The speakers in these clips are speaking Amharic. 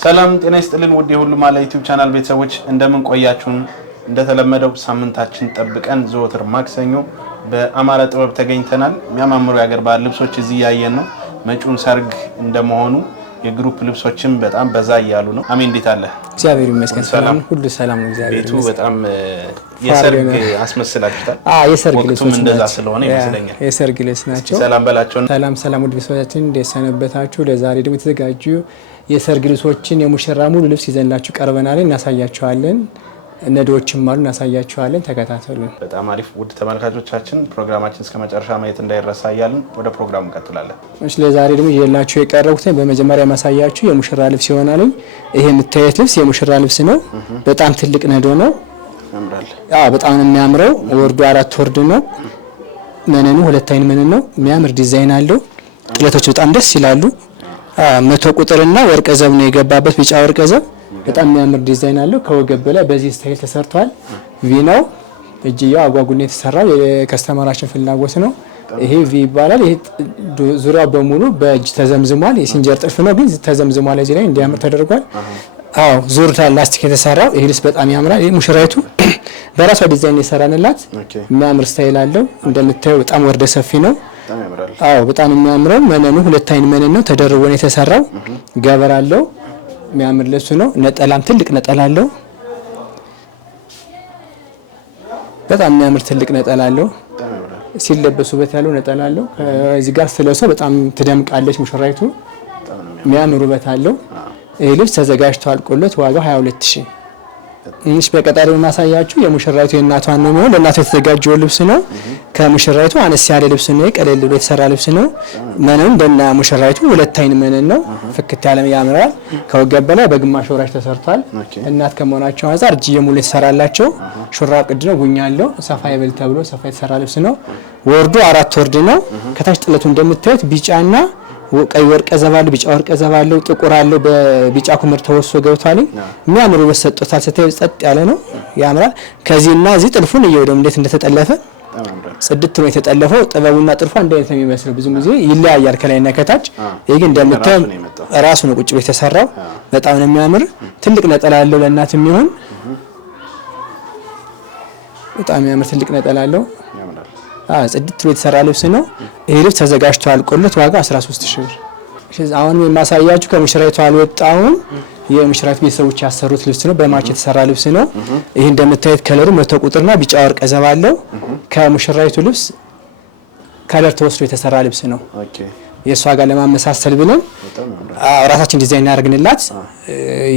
ሰላም ጤና ይስጥልን ውድ የሁሉ ማለ ዩቲዩብ ቻናል ቤተሰቦች እንደምን ቆያችሁን? እንደተለመደው ሳምንታችን ጠብቀን ዘወትር ማክሰኞ በአማራ ጥበብ ተገኝተናል። የሚያማምሩ የሀገር ባህል ልብሶች እዚህ ያየን ነው። መጪውን ሰርግ እንደመሆኑ የግሩፕ ልብሶችም በጣም በዛ ያሉ ነው። አሜን እንዴት አለ? እግዚአብሔር ይመስገን ሰላም ሁሉ ሰላም ነው። እግዚአብሔር ቤቱ በጣም የሰርግ አስመስላችሁታል። የሰርግ ልብሶች እንደዛ ስለሆነ ይመስለኛል። የሰርግ ልብስ ናቸው። ሰላም በላቸው። ሰላም ውድ ቤተሰቦቻችን እንደሰነበታችሁ። ለዛሬ ደግሞ የተዘጋጁ የሰርግ ልብሶችን የሙሽራ ሙሉ ልብስ ይዘንላችሁ ቀርበናል። እናሳያችኋለን። ነዶዎችም አሉ እናሳያችኋለን። ተከታተሉ። በጣም አሪፍ ውድ ተመልካቾቻችን ፕሮግራማችን እስከ መጨረሻ ማየት እንዳይረሳ እያልን ወደ ፕሮግራሙ እንቀጥላለን። እሺ ለዛሬ ደግሞ ይዤላችሁ የቀረብኩት በመጀመሪያ ማሳያችሁ የሙሽራ ልብስ ይሆናል። ይሄ የምታዩት ልብስ የሙሽራ ልብስ ነው። በጣም ትልቅ ነዶ ነው። ያምራል። በጣም ነው የሚያምረው። ወርዱ 4 ወርድ ነው። መነኑ 2 አይን መነን ነው። የሚያምር ዲዛይን አለው። ጥለቶች በጣም ደስ ይላሉ። 100 ቁጥርና ወርቀ ዘብ ነው የገባበት፣ ቢጫ ወርቀ ዘብ በጣም የሚያምር ዲዛይን አለው። ከወገብ በላይ በዚህ ስታይል ተሰርቷል። ቪ ነው። እጅያው አጓጉል የተሰራው የከስተመራችን ፍላጎት ነው። ይሄ ቪ ይባላል። ይሄ ዙሪያው በሙሉ በእጅ ተዘምዝሟል። የሲንጀር ጥልፍ ነው ግን ተዘምዝሟል። እዚህ ላይ እንዲያምር ተደርጓል። ዙር ላስቲክ የተሰራው ይሄ ልብስ በጣም ያምራል። ይሄ ሙሽራይቱ በራሷ ዲዛይን የሰራንላት የሚያምር ስታይል አለው። እንደምታዩ በጣም ወርደ ሰፊ ነው። በጣም የሚያምረው መነኑ 2 አይን መነን ነው። ተደርቦ ነው የተሰራው። ገበር አለው። የሚያምር ልብስ ነው። ነጠላም ትልቅ ነጠላ አለው። በጣም የሚያምር ትልቅ ነጠላ አለው። ሲለበሱበት ያለው ነጠላ አለው። ከዚህ ጋር ስለሰው በጣም ትደምቃለች ሙሽራይቱ። የሚያምር ውበት አለው። ይህ ልብስ ተዘጋጅቶ አልቆለት ዋጋው 22000። በቀጣሪው ማሳያችሁ የሙሽራይቱ የእናቷን ነው የሚሆነው። ለእናቷ የተዘጋጀው ልብስ ነው። ከሙሽራይቱ አነስ ያለ ልብስ ነው። ቀለል ብሎ የተሰራ ልብስ ነው። መነኑ እንደና ሙሽራይቱ 2 አይን መነን ነው። ፍክት ያለ ያምራል። ከወገብ በላይ በግማሽ ወራጅ ተሰርቷል። እናት ከመሆናቸው አንፃር እጅ ሙሉ የተሰራላቸው ሹራብ ቅድ ነው። ጉኛ አለው። ሰፋ ይበል ተብሎ ሰፋ የተሰራ ልብስ ነው። ወርዱ 4 ወርድ ነው። ከታች ጥለቱ እንደምታዩት ቢጫና ቀይ ወርቀ ዘብ አለው። ቢጫ ወርቀ ዘብ አለው። ጥቁር አለው። በቢጫ ኩምር ተወሶ ገብቷል። የሚያምሩ በሰጥቷል። ስታዩ ጸጥ ያለ ነው። ያምራል። ከዚህና እዚህ ጥልፉን እየወደም እንዴት እንደተጠለፈ ጽድት ነው የተጠለፈው። ጥበቡና ጥልፉ አንድ አይነት ነው የሚመስለው። ብዙ ጊዜ ይለያያል ከላይና ከታች። ይሄ ግን እንደምታዩ ራሱ ነው ቁጭ ብሎ የተሰራው። በጣም ነው የሚያምር። ትልቅ ነጠላ አለው። ለእናት የሚሆን በጣም የሚያምር ትልቅ ነጠላ አለው። ጽድት ብሎ የተሰራ ልብስ ነው። ይሄ ልብስ ተዘጋጅቶ አልቆለት ዋጋ 13000 ብር። አሁን የማሳያችሁ ከሙሽራይቱ አልወጣውም የሙሽራይቱ ቤተሰቦች ያሰሩት ልብስ ነው። በማች የተሰራ ልብስ ነው። ይሄ እንደምታዩት ከለሩ 100 ቁጥርና ቢጫ ወርቀ ዘብ አለው። ከሙሽራይቱ ልብስ ከለር ተወስዶ የተሰራ ልብስ ነው። የሷ ጋር ለማመሳሰል ብለን ራሳችን ዲዛይን ያደርግንላት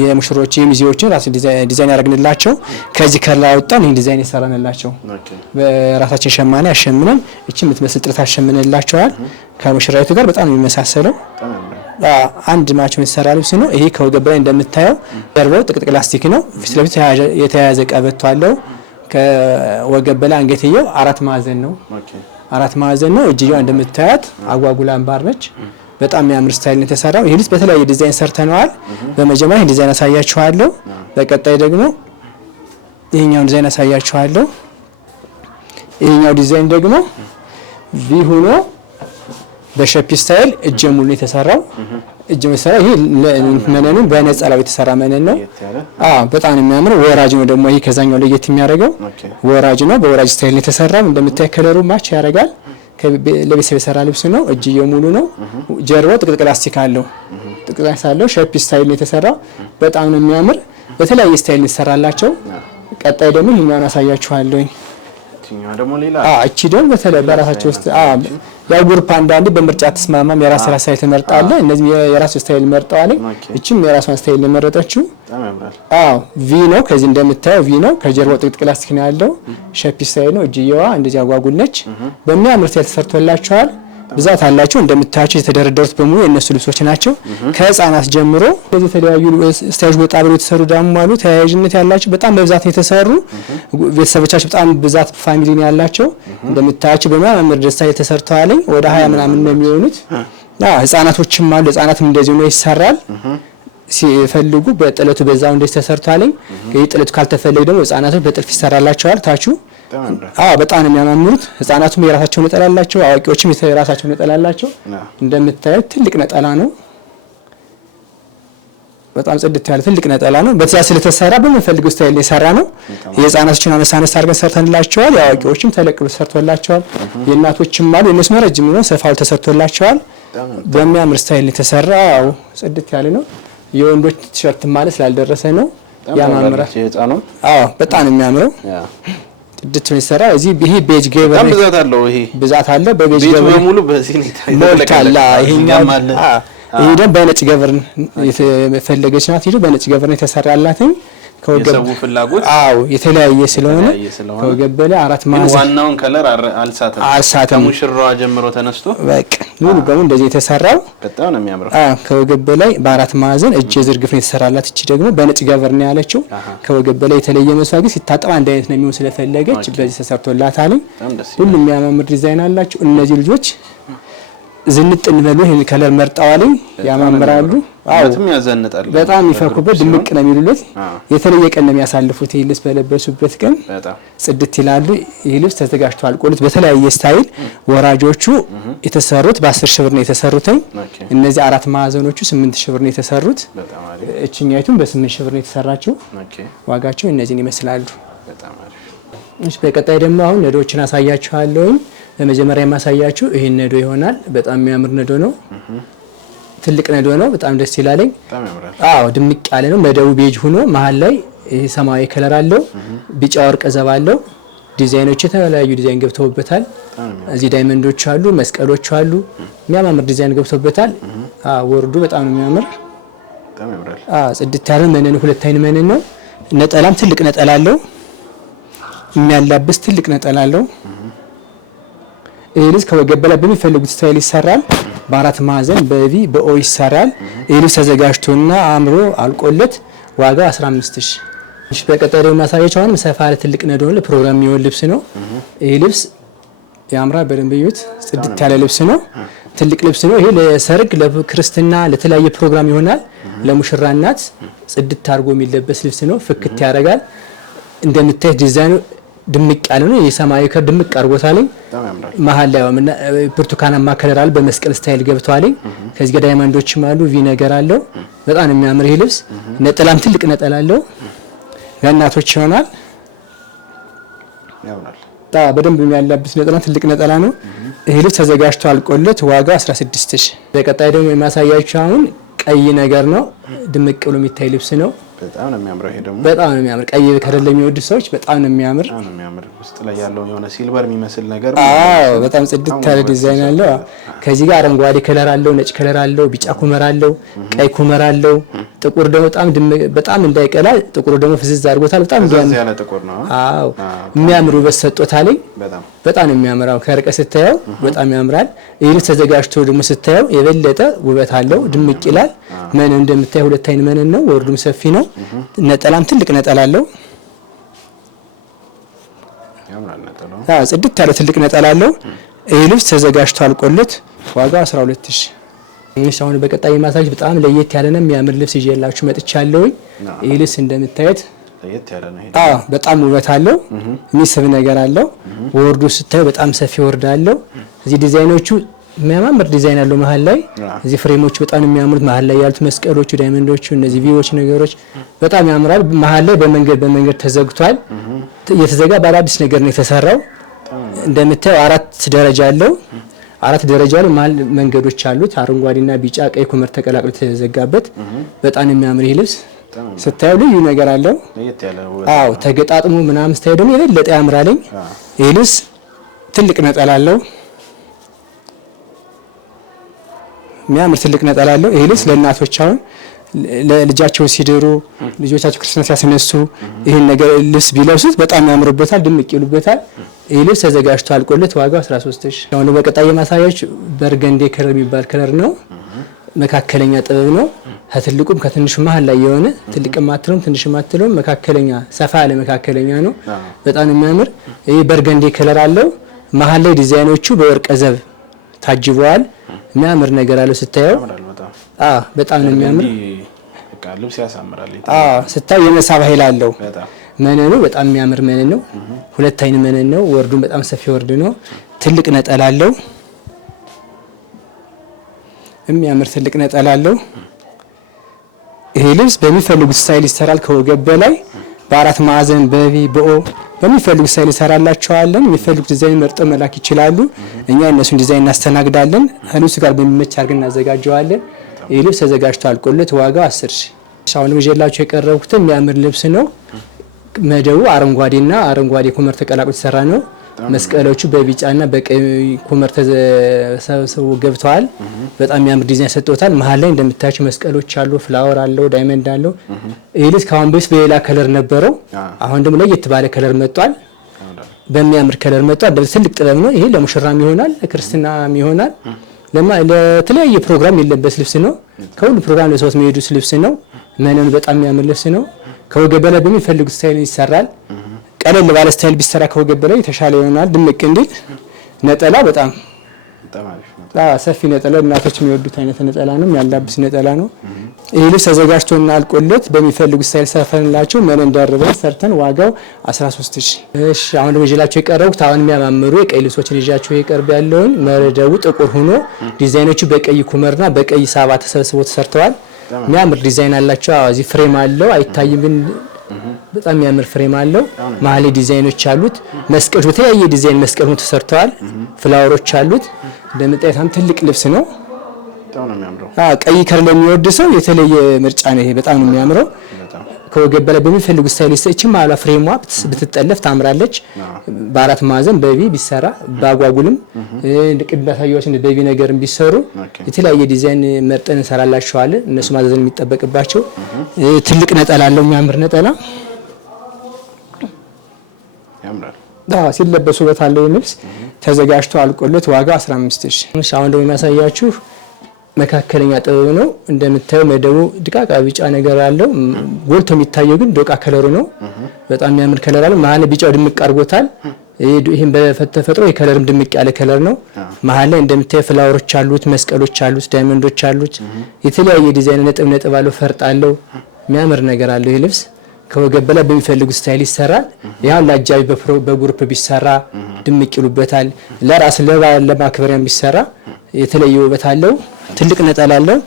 የሙሽሮች የሚዜዎችን ራሳችን ዲዛይን ያደርግንላቸው ከዚህ ከላ አወጣን ይሄን ዲዛይን የሰራንላቸው በራሳችን ሸማኔ አሸምነን እቺ የምትመስል ጥለት አሸምነንላቸዋል። ከሙሽራይቱ ጋር በጣም የሚመሳሰለው አንድ ማች የተሰራ ልብስ ነው። ይሄ ከወገብ ላይ እንደምታየው ጀርባው ጥቅጥቅ ላስቲክ ነው። ፊት ለፊት የተያያዘ ቀበቶ አለው። ከወገብ በላይ አንገትየው 4 ማዕዘን ነው። 4 ማዕዘን ነው። እጅየው እንደምታያት አጓጉል አምባር ነች። በጣም የሚያምር ስታይል ነው የተሰራው። ይሄ ልብስ በተለያየ ዲዛይን ሰርተነዋል። በመጀመሪያ ይሄን ዲዛይን አሳያችኋለሁ። በቀጣይ ደግሞ ይሄኛውን ዲዛይን አሳያችኋለሁ። ይሄኛው ዲዛይን ደግሞ ቪ ሆኖ በሸፒ ስታይል እጀ ሙሉ የተሰራው እጀ መሰራ። ይሄ መነኑ በነጸላው የተሰራ መነን ነው። በጣም የሚያምር ወራጅ ነው። ደግሞ ይሄ ከዛኛው ለየት የሚያደርገው ወራጅ ነው። በወራጅ ስታይል የተሰራው እንደምታይ ከለሩ ማች ያደርጋል። ለቤተሰብ የሰራ ልብስ ነው። እጅየው ሙሉ ነው። ጀርባው ጥቅጥቅ ላስቲክ አለው። ጥቅጥቅ ሳለው ሸፒ ስታይል ነው የተሰራው። በጣም ነው የሚያምር። በተለያየ ስታይል ይሰራላቸው። ቀጣይ ደግሞ ይሄኛውን አሳያችኋለሁ። ደግሞ ሌላ እቺ ደግሞ በተለይ በራሳቸው ውስጥ ያው ግሩፕ አንዳንዴ በምርጫ ተስማማም የራስ ስታይል ተመርጣለ። እነዚህ የራስ ስታይል መርጠዋል። እቺም የራሷን ስታይል ለመረጠችው ቪ ነው። ከዚህ እንደምታየው ቪ ነው። ከጀርባው ጥቅጥቅ ላስቲክ ነው ያለው። ሸፒ ስታይል ነው። እጅየዋ እንደዚህ አጓጉል ነች። በሚያምር ስታይል ተሰርቶላቸዋል። ብዛት አላቸው። እንደምታያቸው የተደረደሩት በሙሉ የነሱ ልብሶች ናቸው። ከህፃናት ጀምሮ በዚህ የተለያዩ ስታይል ወጣ ብለው የተሰሩ ዳሙ አሉ። ተያያዥነት ያላቸው በጣም በብዛት የተሰሩ ቤተሰቦቻቸው በጣም ብዛት ፋሚሊ ነው ያላቸው። እንደምታያቸው በሚያምር ደስታ የተሰርተዋል። ወደ 20 ምናምን ነው የሚሆኑት። ህፃናቶችም አሉ። ህፃናትም እንደዚህ ነው ይሰራል። ሲፈልጉ በጥለቱ በዛው እንደዚህ ተሰርቷል። ይሄ ጥለቱ ካልተፈለገ ደግሞ ህፃናቶች በጥልፍ ይሰራላቸዋል ታቹ በጣም የሚያማምሩት ህፃናቱም የራሳቸው ነጠላ አላቸው አዋቂዎችም የራሳቸው ነጠላ አላቸው እንደምታዩት ትልቅ ነጠላ ነው በጣም ጽድት ያለ ትልቅ ነጠላ ነው። በትእዛዝ ስለተሰራ በምንፈልገው ስታይል የሰራ ነው። የህፃናቶችን አነሳ አድርገን ሰርተንላቸዋል። የአዋቂዎችም ተለቅ ብሎ ተሰርቶላቸዋል። የእናቶችም አሉ የነሱ ረጅም ነው ሰፋው ተሰርቶላቸዋል። በሚያምር ስታይል የተሰራው ጽድት ያለ ነው። የወንዶች ቲሸርት ማለት ስላልደረሰ ነው ያማምራል። በጣም የሚያምረው ጽድት ነው የተሰራ። እዚህ ይሄ ቤጅ ገበር ብዛት አለ። በቤጅ ገበር ሙሉ በዚህ ነው ይታያል። ይሄኛው ይሄ ደግሞ በነጭ ገበር የተፈለገች ናት። ይሄ በነጭ ገበር ነው የተሰራላትኝ ከወገብ ፍላጎት የተለያየ ስለሆነ ከወገብ በላይ 4 ማዕዘን ዋናውን ከለር አልሳተም ከሙሽራዋ ጀምሮ ተነስቶ በቃ ሙሉ በሙሉ እንደዚህ የተሰራው በጣም ነው የሚያምረው። ከወገብ በላይ በ4 ማዕዘን እጅ ዝርግፍ ነው የተሰራላት። እቺ ደግሞ በነጭ ገበር ነው ያለችው። ከወገብ በላይ የተለየ መስዋዕት ሲታጠብ አንድ አይነት ነው የሚሆን ስለፈለገች በዚህ ተሰርቶላታል። ሁሉም የሚያማምር ዲዛይን አላቸው። እነዚህ ልጆች ዝንጥ እንበሉ ይሄን ከለር መርጣዋል። ያማምራሉ። በጣም ያዘንጣሉ። በጣም ይፈኩበት ድምቅ ነው የሚሉት። የተለየ ቀን ነው የሚያሳልፉት። ይሄ ልብስ በለበሱበት ቀን በጣም ጽድት ይላሉ። ይሄ ልብስ ተዘጋጅቶ አልቆለት በተለያየ ስታይል ወራጆቹ የተሰሩት በ10 ሺህ ብር ነው የተሰሩት። እነዚህ 4 ማዕዘኖቹ 8 ሺህ ብር ነው የተሰሩት። እቺኛይቱም በ8 ሺህ ብር ነው የተሰራቸው። ዋጋቸው እነዚህን ይመስላሉ። በጣም አሪፍ። እሺ በቀጣይ ደግሞ አሁን ነዶችን አሳያችኋለሁ። በመጀመሪያ የማሳያችሁ ይሄን ነዶ ይሆናል። በጣም የሚያምር ነዶ ነው። ትልቅ ነዶ ነው። በጣም ደስ ይላልኝ። ድምቅ ያለ ነው። መደቡ ቤጅ ሆኖ መሀል ላይ ይሄ ሰማያዊ ከለር አለው። ቢጫ ወርቅ ዘብ አለው። ዲዛይኖች የተለያዩ ዲዛይን ገብተውበታል። እዚህ ዳይመንዶች አሉ፣ መስቀሎች አሉ። የሚያማምር ዲዛይን ገብተውበታል። ወርዱ በጣም ነው የሚያምር። ጽድት ያለ መነን 2 አይን መነን ነው። ነጠላም ትልቅ ነጠላ አለው። የሚያላብስ ትልቅ ነጠላ አለው። ይሄ ልብስ ከወገብ በላይ በሚፈልጉት ስታይል ይሰራል። በ4 ማዕዘን በቪ በኦ ይሰራል። ይሄ ልብስ ተዘጋጅቶና አምሮ አልቆለት ዋጋ 15000። እሺ በቀጣይ ደግሞ ማሳያችሁ አሁን ሰፋ ያለ ትልቅ ነዶ ነው። ለፕሮግራም የሚሆን ልብስ ነው። ይሄ ልብስ ያምራል። በደንብ እዩት። ጽድት ያለ ልብስ ነው። ትልቅ ልብስ ነው። ይሄ ለሰርግ፣ ለክርስትና፣ ለተለያየ ፕሮግራም ይሆናል። ለሙሽራ እናት ጽድት አድርጎ የሚለበስ ልብስ ነው። ፍክት ያደርጋል። እንደምታዩት ዲዛይኑ ድምቅ ያለ ነው። የሰማያዊ ከለር ድምቅ አድርጎታል። መሀል ላይ ብርቱካናማ ከለር አለ። በመስቀል ስታይል ገብቷል። ከዚህ ጋር ዳይመንዶችም አሉ። ቪ ነገር አለው። በጣም የሚያምር ይሄ ልብስ። ነጠላም ትልቅ ነጠላ አለው። ለእናቶች ይሆናል። በደንብ የሚያላብስ ነጠላ ትልቅ ነጠላ ነው። ይሄ ልብስ ተዘጋጅቶ አልቆለት ዋጋ 16000። በቀጣይ ደግሞ የማሳያችሁ አሁን ቀይ ነገር ነው። ድምቅ ብሎ የሚታይ ልብስ ነው። በጣም ነው የሚያምረው። ይሄ ደግሞ በጣም ነው የሚያምር። ቀይ ከለር ለሚወዱ ሰዎች በጣም ነው የሚያምር። ውስጥ ላይ ያለው የሆነ ሲልቨር የሚመስል ነገር በጣም ጽድት ያለ ዲዛይን አለው። ከዚህ ጋር አረንጓዴ ከለር አለው፣ ነጭ ከለር አለው፣ ቢጫ ኩመር አለው፣ ቀይ ኩመር አለው። ጥቁር ደግሞ በጣም እንዳይቀላ ጥቁር ደግሞ ፍዝዝ አድርጎታል። በጣም ያለ ጥቁር ነው። የሚያምር ውበት ሰጥቶታል። በጣም ነው የሚያምራው። ከርቀት ስታየው በጣም ያምራል። ይሄ ተዘጋጅቶ ደግሞ ስታየው የበለጠ ውበት አለው፣ ድምቅ ይላል። መነን እንደምታየው 2 አይን መነን ነው። ወርዱም ሰፊ ነው። ነጠላም ትልቅ ነጠላ አለው። ጽድት ያለ ትልቅ ነጠላ አለው። ይሄ ልብስ ተዘጋጅቶ አልቆለት ዋጋ 12000። አሁን በቀጣይ ማሳጅ በጣም ለየት ያለና የሚያምር ልብስ ይዤላችሁ መጥቻለሁ። ይሄ ልብስ እንደምታዩት ለየት ያለ ነው። በጣም ውበት አለው። የሚስብ ነገር አለው። ወርዱ ስታዩ በጣም ሰፊ ወርድ አለው። እዚህ ዲዛይኖቹ የሚያማምር ዲዛይን አለው። መሀል ላይ እዚህ ፍሬሞቹ በጣም የሚያምሩት መሀል ላይ ያሉት መስቀሎቹ፣ ዳይመንዶቹ፣ እነዚህ ቪዎች ነገሮች በጣም ያምራል። መሀል ላይ በመንገድ ተዘግቷል። የተዘጋ ባለ አዲስ ነገር ነው የተሰራው። እንደምታየው 4 ደረጃ አለው። 4 ደረጃ ላይ መሀል መንገዶች አሉት። አረንጓዴና ቢጫ ቀይ ኩመር ተቀላቅሎ የተዘጋበት በጣም የሚያምር ይህ ልብስ ስታየው ልዩ ነገር አለው። ተገጣጥሞ ምናምን ስታየው ደግሞ የበለጠ ያምራልኝ። ይህ ልብስ ትልቅ ነጠላ አለው። የሚያምር ትልቅ ነጠላ አለው። ይሄ ልብስ ለእናቶች አሁን ለልጃቸው ሲድሩ ልጆቻቸው ክርስትና ሲያስነሱ ይሄን ነገር ልብስ ቢለብሱት በጣም ያምሩበታል፣ ድምቅ ይሉበታል። ይሄ ልብስ ተዘጋጅቶ አልቆለት ዋጋው 13000። አሁን በቀጣይ ማሳያዎች በርገንዴ ከለር የሚባል ከለር ነው። መካከለኛ ጥበብ ነው። ከትልቁም ከትንሹ መሀል ላይ የሆነ ትልቅም አትለውም ትንሽም አትለውም መካከለኛ ሰፋ ያለ መካከለኛ ነው። በጣም የሚያምር ይሄ በርገንዴ ከለር አለው። መሀል ላይ ዲዛይኖቹ በወርቀ ዘብ ታጅበዋል። የሚያምር ነገር አለው ስታየው። በጣም ነው የሚያምር። ልብስ ያሳምራል። ስታየው የመሳብ ኃይል አለው። መነኑ በጣም የሚያምር መነን ነው። 2 አይን መነን ነው። ወርዱን በጣም ሰፊ ወርድ ነው። ትልቅ ነጠላ አለው። የሚያምር ትልቅ ነጠላ አለው። ይሄ ልብስ በሚፈልጉት ስታይል ይሰራል። ከወገብ በላይ በአራት ማዕዘን በቪ በኦ በሚፈልጉት ስታይል ይሰራላቸዋለን። የሚፈልጉት ዲዛይን መርጠው መላክ ይችላሉ። እኛ እነሱን ዲዛይን እናስተናግዳለን። ከልብሱ ጋር በሚመች አድርገን እናዘጋጀዋለን። ይሄ ልብስ ተዘጋጅቶ አልቆለት ዋጋው 10,000። አሁን ይዤላችሁ የቀረብኩት የሚያምር ልብስ ነው። መደቡ አረንጓዴና አረንጓዴ ኩመር ተቀላቅሎ የተሰራ ነው። መስቀሎቹ በቢጫና በቀይ ኩመር ተሰብስበው ገብተዋል። በጣም የሚያምር ዲዛይን ሰጥቶታል። መሀል ላይ እንደምታዩቸው መስቀሎች አሉ፣ ፍላወር አለው፣ ዳይመንድ አለው። ይሄ ልብስ ከአሁን በፊት በሌላ ከለር ነበረው። አሁን ደግሞ ለየት ባለ ከለር መጥቷል። በሚያምር ከለር መጥቷል። ትልቅ ጥበብ ነው። ይሄ ለሙሽራም ይሆናል፣ ለክርስትናም ይሆናል። ለተለያየ ፕሮግራም የለበስ ልብስ ነው። ከሁሉ ፕሮግራም ለሰውት የሚሄዱት ልብስ ነው። መነኑ በጣም የሚያምር ልብስ ነው። ከወገብ በላይ በሚፈልጉት ስታይል ይሰራል። ቀለል ባለ ስታይል ቢሰራ ከወገብ በላይ የተሻለ ይሆናል። ድምቅ እንዲል ነጠላ በጣም ሰፊ ነጠላ እናቶች የሚወዱት አይነት ነጠላ ነው። የሚያላብስ ነጠላ ነው። ይህ ልብስ ተዘጋጅቶና አልቆለት በሚፈልጉት ስታይል ሰርተንላቸው መነን ደርበን ሰርተን ዋጋው 13,000። እሺ አሁን ደግሞ ይዤላችሁ የቀረብኩት አሁን የሚያማምሩ የቀይ ልብሶችን ይዣችሁ የቀርብ ያለውን መረደቡ ጥቁር ሆኖ ዲዛይኖቹ በቀይ ኩመርና በቀይ ሳባ ተሰብስበው ተሰርተዋል። የሚያምር ዲዛይን አላቸው። እዚህ ፍሬም አለው አይታይም ግን በጣም የሚያምር ፍሬም አለው። መሀል ዲዛይኖች አሉት። መስቀሎች በተለያየ ዲዛይን መስቀል ሆኖ ተሰርተዋል። ፍላወሮች አሉት። እንደምታዩት ትልቅ ልብስ ነው። ቀይ ከለር ለሚወድ ሰው የተለየ ምርጫ ነው። ይሄ በጣም ነው የሚያምረው። ከወገብ በላይ በሚፈልጉ ስታይል እቺ ማላ ፍሬሟ ብትጠለፍ ታምራለች። በአራት ማዕዘን በቢ ቢሰራ ባጓጉልም ቅድም ታሳያችሁ እንደ በቢ ነገርም ቢሰሩ የተለያየ ዲዛይን መርጠን እንሰራላችኋለን። እነሱ ማዘዝ የሚጠበቅባቸው ትልቅ ነጠላ አለው። የሚያምር ነጠላ ያምራል። ሲለበሱ በታለው ልብስ ተዘጋጅቶ አልቆለት ዋጋው 15,000። አሁን ደግሞ የሚያሳያችሁ መካከለኛ ጥበብ ነው። እንደምታየው መደቡ ድቃቃ ቢጫ ነገር አለው። ጎልቶ የሚታየው ግን ዶቃ ከለሩ ነው። በጣም የሚያምር ከለር አለው። መሀል ቢጫው ድምቅ አድርጎታል። ይሄን በተፈጥሮ የከለርም ድምቅ ያለ ከለር ነው። መሀል ላይ እንደምታየው ፍላወሮች አሉት፣ መስቀሎች አሉት፣ ዳይመንዶች አሉት። የተለያየ ዲዛይን ነጥብ ነጥብ አለው፣ ፈርጥ አለው። የሚያምር ነገር አለው። ይሄ ልብስ ከወገብ በላይ በሚፈልጉት ስታይል ይሰራል። ያው ለአጃቢ በግሩፕ ቢሰራ ድምቅ ይሉበታል። ለራስ ለማክበሪያም ቢሰራ የተለየ ውበት አለው። ትልቅ ነጠላ አለው።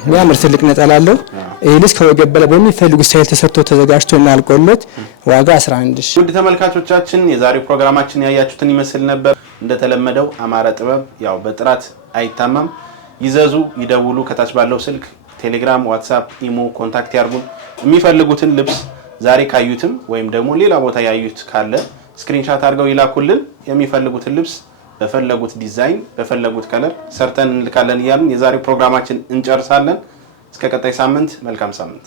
የሚያምር ትልቅ ነጠላ አለው። ይህ ልብስ ከወገብ በላይ በሚፈልጉት ስታይል ተሰርቶ ተዘጋጅቶ እና አልቆለት ዋጋ 11,000። ውድ ተመልካቾቻችን የዛሬው ፕሮግራማችን ያያችሁትን ይመስል ነበር። እንደተለመደው አማረ ጥበብ ያው በጥራት አይታማም። ይዘዙ፣ ይደውሉ። ከታች ባለው ስልክ ቴሌግራም፣ ዋትስአፕ፣ ኢሞ ኮንታክት ያርጉን። የሚፈልጉትን ልብስ ዛሬ ካዩትም ወይም ደግሞ ሌላ ቦታ ያዩት ካለ ስክሪንሻት አድርገው ይላኩልን። የሚፈልጉትን ልብስ በፈለጉት ዲዛይን በፈለጉት ከለር ሰርተን እንልካለን እያልን የዛሬው ፕሮግራማችን እንጨርሳለን። እስከ ቀጣይ ሳምንት መልካም ሳምንት።